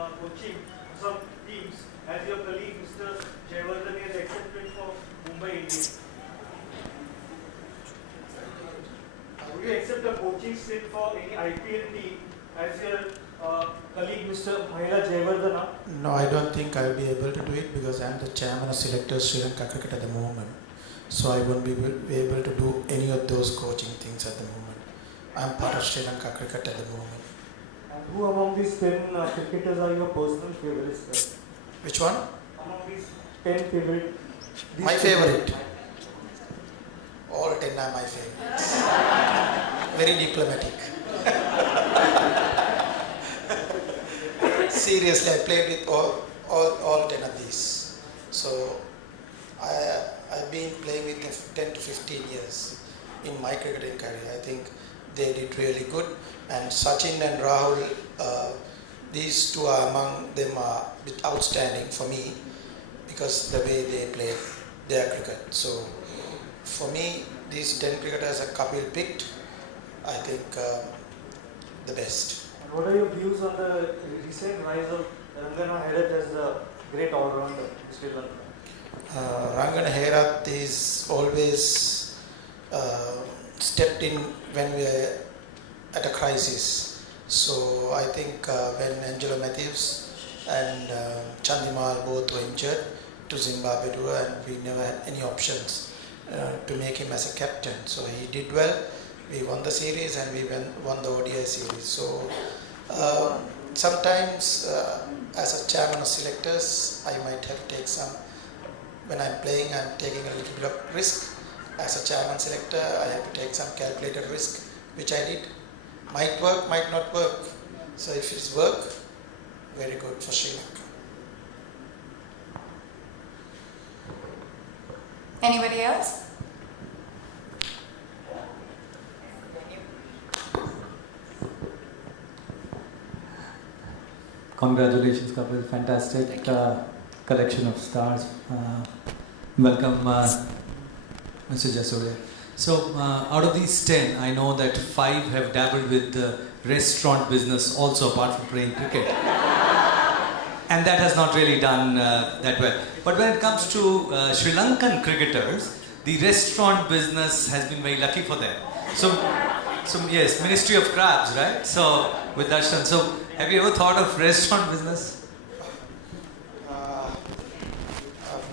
coaching some teams as your colleague Mr. Jayasuriya has accepted for Mumbai Indians. Would you accept a coaching stint for any IPL team as your colleague Mr. Jayasuriya? No, I don't think I'll be able to do it because I'm the chairman of selectors Sri Lanka cricket at the moment. So I won't be able to do any of those coaching things at the moment. I'm part of Sri Lanka cricket at the moment. And who among these 10 cricketers are your personal favorites? Sir? Which one? Among these 10 favorite. My favorite. All 10 are my favorites. Very diplomatic. Seriously, I played with all 10 of these. So I've been playing with them for 10 to 15 years in my cricketing career. I think they did really good. And Sachin and Rahul, these two are among them are a bit outstanding for me because the way they play their cricket. So for me, these 10 cricketers that Kapil picked, I think the best. And what are your views on the recent rise of Rangana Herath as the great all-rounder in Sri Lanka? Rangana Herath is always stepped in when we are at a crisis. So I think when Angelo Matthews and Chandimal both were injured to Zimbabwe tour, and we never had any options to make him as a captain. So he did well. We won the series and we won the ODI series. So sometimes as a chairman of selectors, I might have to take some, when I'm playing, I'm taking a little bit of risk. As a chairman selector, I have to take some calculated risk, which I did. Might work, might not work. So if it's work, very good for Sri Lanka. Anybody else? Congratulations, Kapil. Fantastic collection of stars. Welcome, Mr. Jayasuriya. So, out of these 10, I know that 5 have dabbled with the restaurant business also, apart from playing cricket. And that has not really done that well. But when it comes to Sri Lankan cricketers, the restaurant business has been very lucky for them. So yes, Ministry of Crabs, right? So, with Darshan. So, have you ever thought of restaurant business?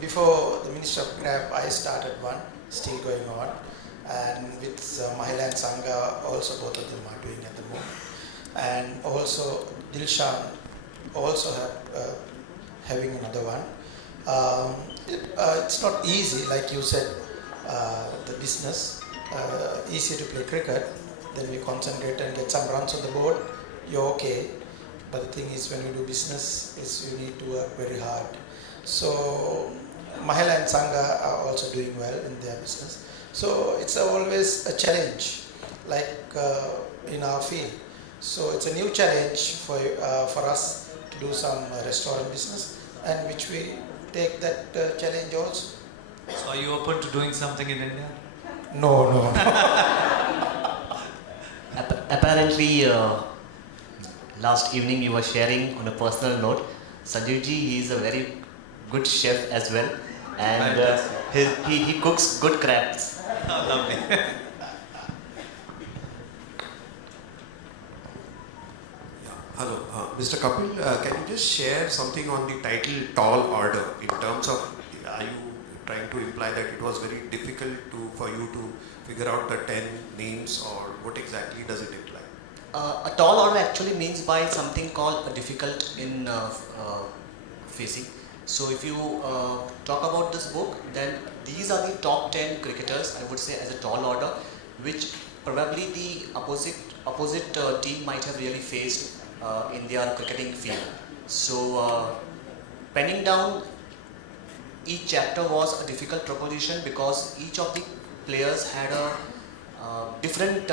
Before the Minister of Crab, I started one, still going on. And with Mahila and Sangha, also both of them are doing at the moment. And also Dilshan also having another one. It's not easy, like you said, the business. Easier to play cricket, then we concentrate and get some runs on the board, you're okay. But the thing is, when you do business, is you need to work very hard. So Mahila and Sangha are also doing well in their business. So it's always a challenge, like in our field. So it's a new challenge for us to do some restaurant business, and which we take that challenge also. So are you open to doing something in India? No. Apparently, last evening you were sharing on a personal note. Sanjeev ji, he is a very good chef as well, and he cooks good crabs. Oh, lovely. Hello, Mr. Kapil, can you just share something on the title Tall Order in terms of, are you trying to imply that it was very difficult for you to figure out the 10 names, or what exactly does it imply? A tall order actually means by something called a difficult in facing. So if you talk about this book, then these are the top 10 cricketers, I would say, as a tall order, which probably the opposite team might have really faced in their cricketing field. So penning down each chapter was a difficult proposition because each of the players had a different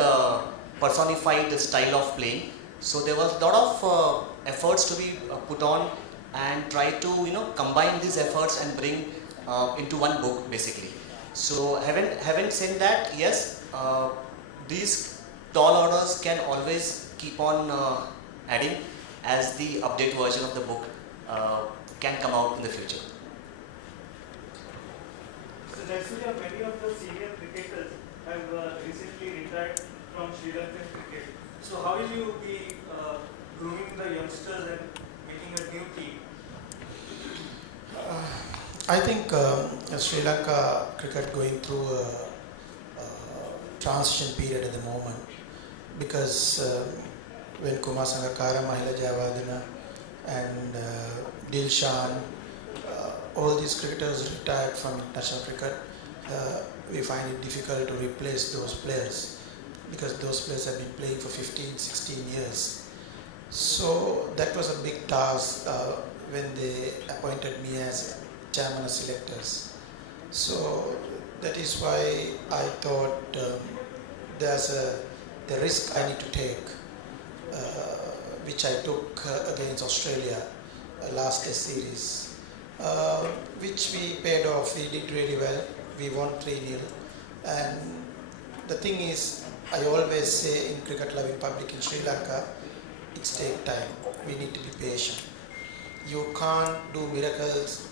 personified style of playing. So there was a lot of efforts to be put on and try to combine these efforts and bring into one book basically. So having said that, yes, these tall orders can always keep on adding, as the update version of the book can come out in the future. So Jayasuriya, many of the senior cricketers have recently retired from Sri Lankan cricket. So how will you be grooming the youngsters and making a new team? I think Sri Lanka cricket going through a transition period at the moment, because when Kumar Sangakkara, Mahela Jayawardena and Dilshan, all these cricketers retired from international cricket, we find it difficult to replace those players, because those players have been playing for 15, 16 years. So that was a big task when they appointed me as chairman of selectors. So that is why I thought there's the risk I need to take, which I took against Australia last Test series, which we paid off. We did really well. We won 3-0. And the thing is, I always say in cricket loving public in Sri Lanka, it's take time. We need to be patient. You can't do miracles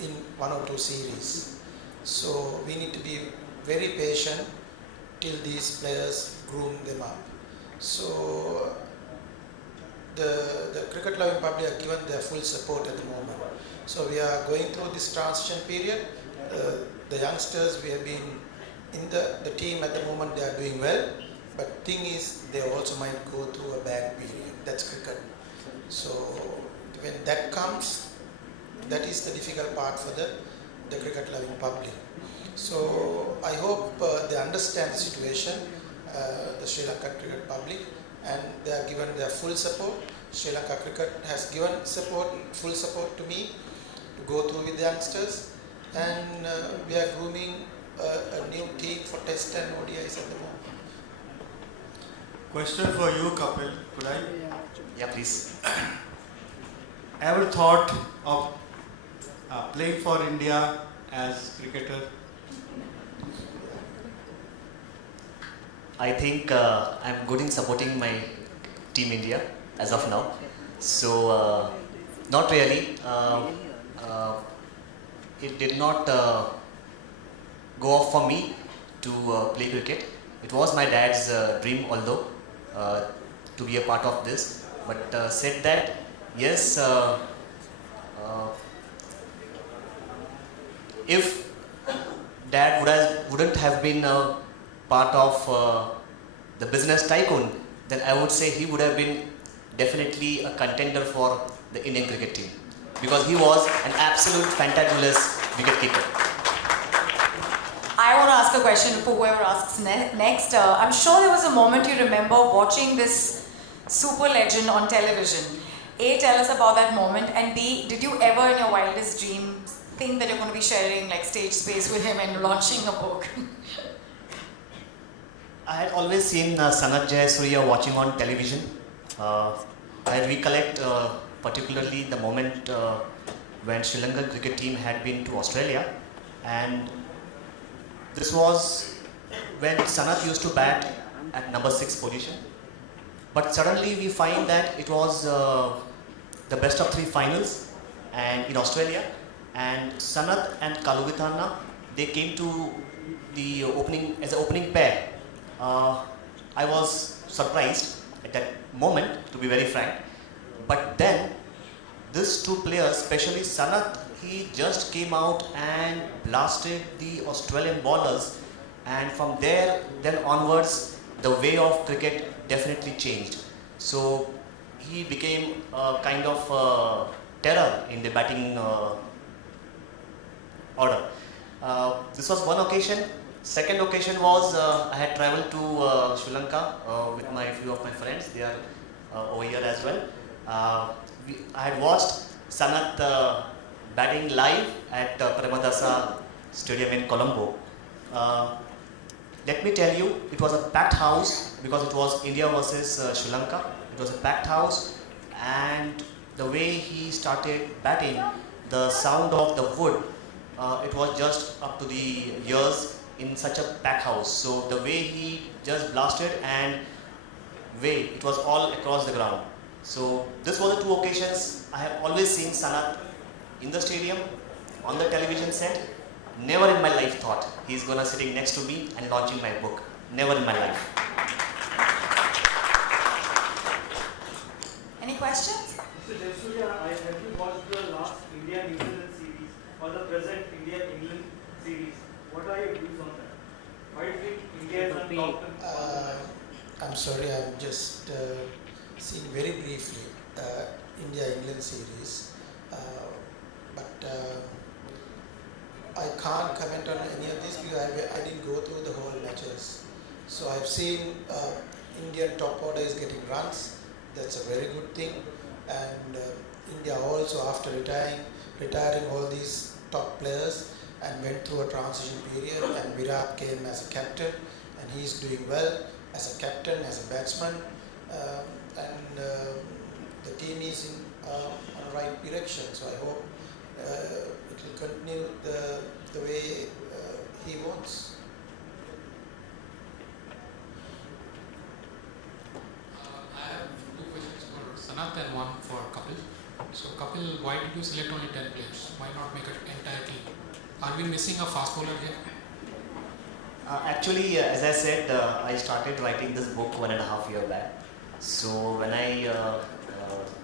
in 1 or 2 series. So we need to be very patient till these players groom them up. So the cricket loving public are given their full support at the moment. So we are going through this transition period. The youngsters, we have been in the team at the moment, they are doing well. But thing is, they also might go through a bad period. That's cricket. So when that comes, that is the difficult part for the cricket loving public. So I hope they understand the situation, the Sri Lankan cricket public, and they are given their full support. Sri Lanka cricket has given full support to me to go through with the youngsters, and we are grooming a new team for Test and ODIs at the moment. Question for you, Kapil. Could I? Yeah, please. Ever thought of playing for India as cricketer? I think I'm good in supporting my team India as of now. So not really. It did not go off for me to play cricket. It was my dad's dream, although, to be a part of this. But said that, yes, if dad wouldn't have been a part of the business tycoon, then I would say he would have been definitely a contender for the Indian cricket team, because he was an absolute fantabulous wicketkeeper. I want to ask a question for whoever asks next. I'm sure there was a moment you remember watching this super legend on television. A, tell us about that moment, and B, did you ever in your wildest dreams think that you're going to be sharing like stage space with him and launching a book? I had always seen Sanath Jayasuriya watching on television. I recollect particularly the moment when Sri Lankan cricket team had been to Australia, and this was when Sanath used to bat at number 6 position. But suddenly we find that it was the best of 3 finals and in Australia, and Sanath and Kaluvithanna, they came to the opening as an opening pair. I was surprised at that moment, to be very frank. But then these 2 players, especially Sanath, he just came out and blasted the Australian bowlers, and from there then onwards the way of cricket definitely changed. So he became a kind of terror in the batting order. This was one occasion. Second occasion was I had travelled to Sri Lanka with few of my friends. They are over here as well. I had watched Sanath batting live at Premadasa Stadium in Colombo. Let me tell you, it was a packed house because it was India versus Sri Lanka. It was a packed house, and the way he started batting, the sound of the wood, it was just up to the ears in such a packed house. So the way he just blasted, and it was all across the ground. So this was the two occasions I have always seen Sanath in the stadium, on the television set. Never in my life thought he's gonna sitting next to me and launching my book. Never in my life. Any questions? So Jayasuriya, have you watched the last India-New Zealand series or the present India-England series? What are your views on that? Why do you think India is on top? I'm sorry, I'm just seeing very briefly India-England series, but I can't comment on any of this because I didn't go through the whole matches. So I've seen Indian top order is getting runs. That's a very good thing. And India also, after retiring all these top players and went through a transition period, and Virat came as a captain and he's doing well as a captain, as a batsman, and the team is in on the right direction. So I hope it will continue the way he wants. I have two questions for Sanath and one for Kapil. So Kapil, why did you select only 10 players? Why not make an entire team? Are we missing a fast bowler here? Actually, as I said, I started writing this book 1.5 years back. So when I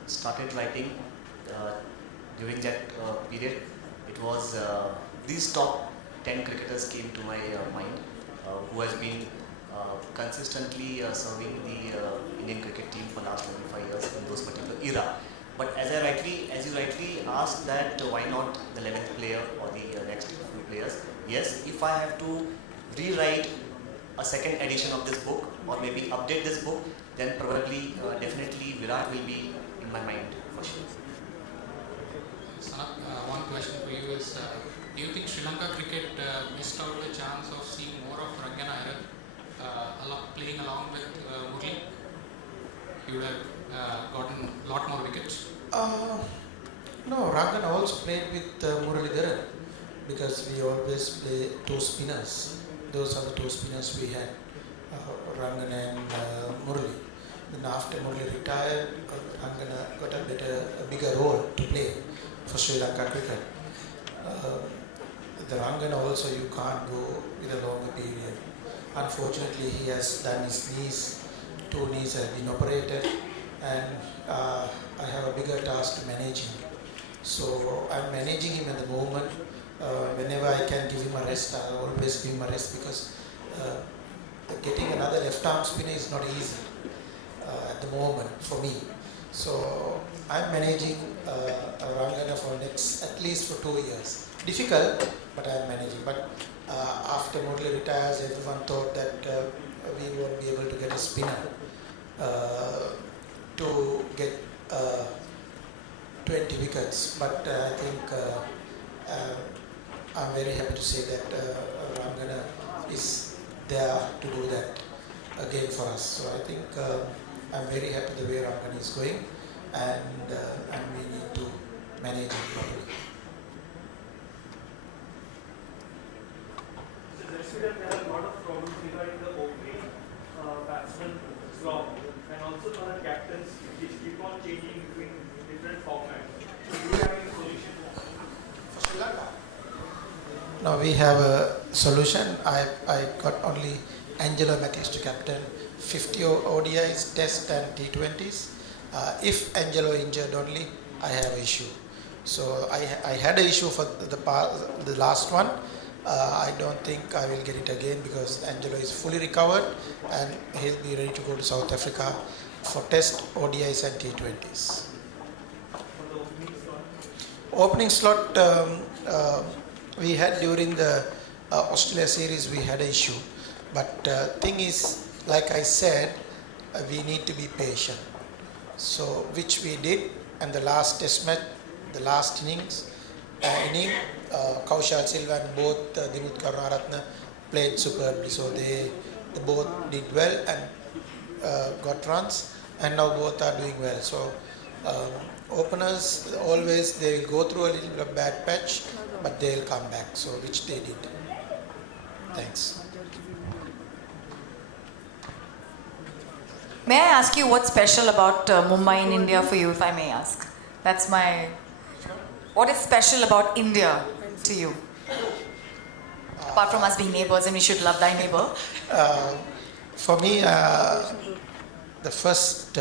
started writing during that period, it was these top 10 cricketers came to my mind, who has been consistently serving the Indian cricket team for the last 25 years in those particular era. But as you rightly asked that why not the 11th player or the next few players? Yes, if I have to rewrite a second edition of this book or maybe update this book, then probably definitely Virat will be in my mind for sure. Sanath, one question for you is, do you think Sri Lanka cricket missed out the chance of seeing more of Rangana Iyer playing along with Murli? He would have gotten a lot more wickets. No, Rangan also played with Muralidharan because we always play two spinners. Those are the two spinners we had, Rangan and Murali. Then after Murali retired, Rangan got a bigger role to play for Sri Lanka cricket. The Rangan also you can't go with a longer period. Unfortunately, he has done his knees. 2 knees have been operated, and I have a bigger task to manage him. So I'm managing him at the moment. Whenever I can give him a rest, I always give him a rest because getting another left arm spinner is not easy at the moment for me. So I'm managing Rangana for at least for 2 years. Difficult, but I'm managing. But after Murali retires, everyone thought that we won't be able to get a spinner to get 20 wickets. But I think I'm very happy to say that Rangana is there to do that again for us. So I think I'm very happy the way Rangana is going, and we need to manage it properly. So there are a lot of problems regarding the opening batsman slot and also for the captains which keep on changing between different formats. So do you have any solution for Sri Lanka? Now we have a solution. I got only Angelo Matthews to captain 50 ODIs, Test and T20s. If Angelo injured only, I have an issue. So I had an issue for the last one. I don't think I will get it again because Angelo is fully recovered and he'll be ready to go to South Africa for Test, ODIs and T20s. For the Opening slot, we had during the Australia series, we had an issue. But thing is, like I said, we need to be patient. So, which we did, and the last test match, the last inning, Kaushal Silva and both Dimit Karunaratne played superbly. So they both did well and got runs, and now both are doing well. So openers always they will go through a little bit of bad patch, but they will come back. So which they did. Thanks. May I ask you what's special about Mumbai in India for you, if I may ask? That's my... What is special about India to you? Apart from us being neighbors and we should love thy neighbor. For me, the first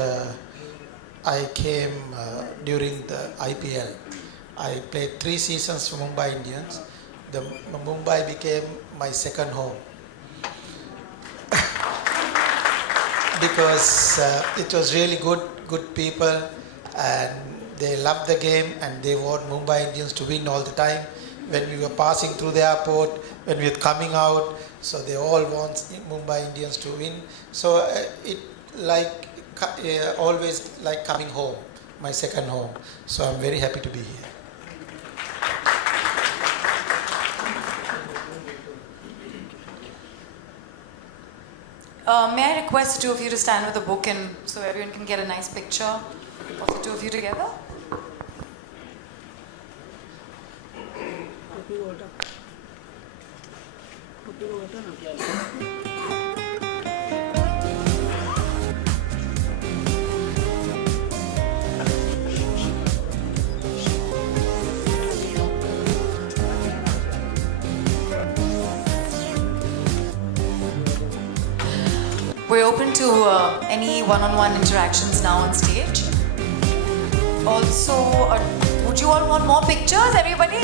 I came during the IPL. I played 3 seasons for Mumbai Indians. The Mumbai became my second home because it was really good people, and they loved the game and they want Mumbai Indians to win all the time. When we were passing through the airport, when we were coming out, so they all want Mumbai Indians to win. So it like always like coming home, my second home. So I'm very happy to be here. May I request the two of you to stand with the book and so everyone can get a nice picture of the two of you together? We're open to any one-on-one interactions now on stage. Also, would you all want more pictures, everybody?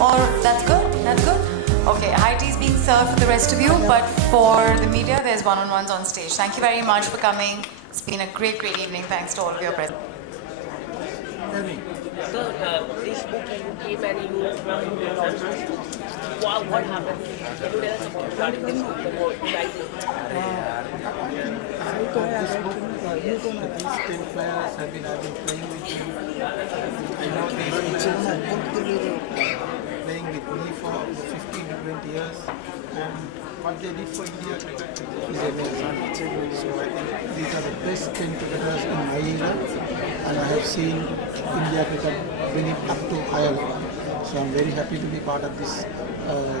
Or that's good? That's good? Okay, high tea is being served for the rest of you, but for the media, there's one-on-ones on stage. Thank you very much for coming. It's been a great evening. Thanks to all of your presence. So, this book you came and you launched this book. What happened? Can you tell us about starting this book, about writing? I got this book. You don't know these 10 players. I've been playing with them. I know they've playing with me for 15 to 20 years. And what they did for India is amazing. So I think these are the best 10 cricketers in my era. And I have seen India cricket bring it up to higher level. So I'm very happy to be part of this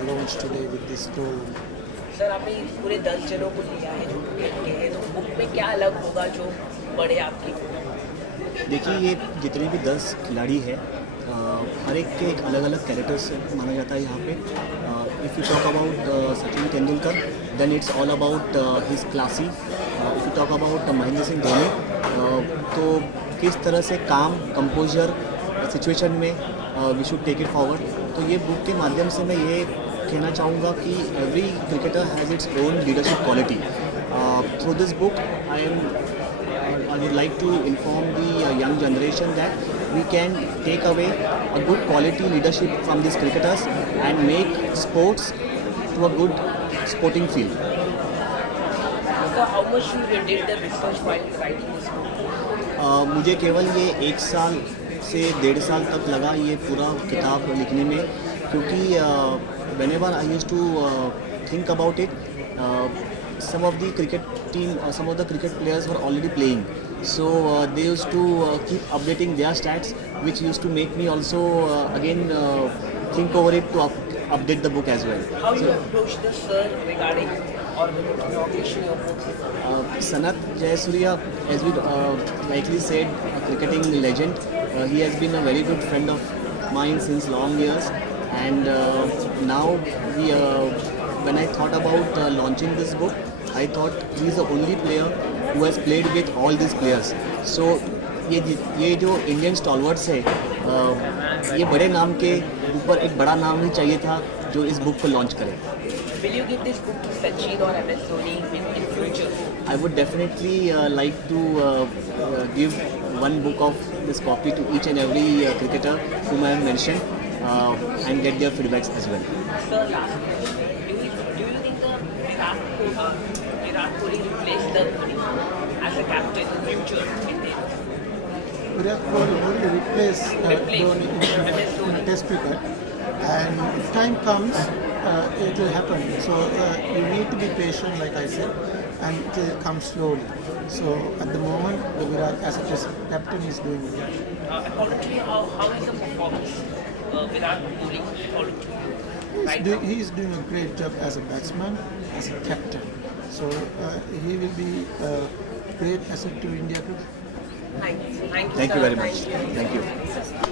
launch today with this program. Sir आपने पूरे 10 जनों को लिया है जो cricket के हैं, तो बुक में क्या अलग होगा जो बढ़े आपकी? देखिए, ये जितने भी 10 खिलाड़ी हैं, हर एक के एक अलग अलग कैरेक्टर्स माना जाता है यहाँ पे. If you talk about Sachin Tendulkar, then it's all about his classy. If you talk about Mahendra Singh Dhoni, तो किस तरह से काम कंपोजर सिचुएशन में we should take it forward. तो ये बुक के माध्यम से मैं ये कहना चाहूँगा कि every cricketer has its own leadership quality. Through this book I would like to inform the young generation that we can take away a good quality leadership from these cricketers and make sports to a good sporting field. So how much you did the research while writing this book? मुझे केवल ये 1 साल से 1.5 साल तक लगा ये पूरा किताब लिखने में, क्योंकि whenever I used to think about it, some of the cricket team, some of the cricket players were already playing, so they used to keep updating their stats, which used to make me also again think over it to update the book as well. How you approach the sir regarding or publishing your book? Sanath Jayasuriya, as we rightly said, a cricketing legend. He has been a very good friend of mine since long years, and now when I thought about launching this book, I thought he is the only player who has played with all these players. So ये जो Indian stalwarts है, ये बड़े नाम के ऊपर एक बड़ा नाम ही चाहिए था जो इस बुक को लॉन्च करे. Will you give this book to Sachin or MS Dhoni in future? I would definitely like to give one book of this copy to each and every cricketer whom I have mentioned, and get their feedbacks as well. Sir, last question. Do you think Virat Kohli replace the Dhoni as a captain in future? Virat Kohli will replace Dhoni in Test cricket, and if time comes, it will happen. So you need to be patient, like I said, and it will come slowly. So at the moment, the Virat as a Test captain is doing it. According to you, how is the performance Virat Kohli according to you? Right now? He is doing a great job as a batsman, as a captain. So he will be great asset to India too. Thank you. Thank you very much. Thank you.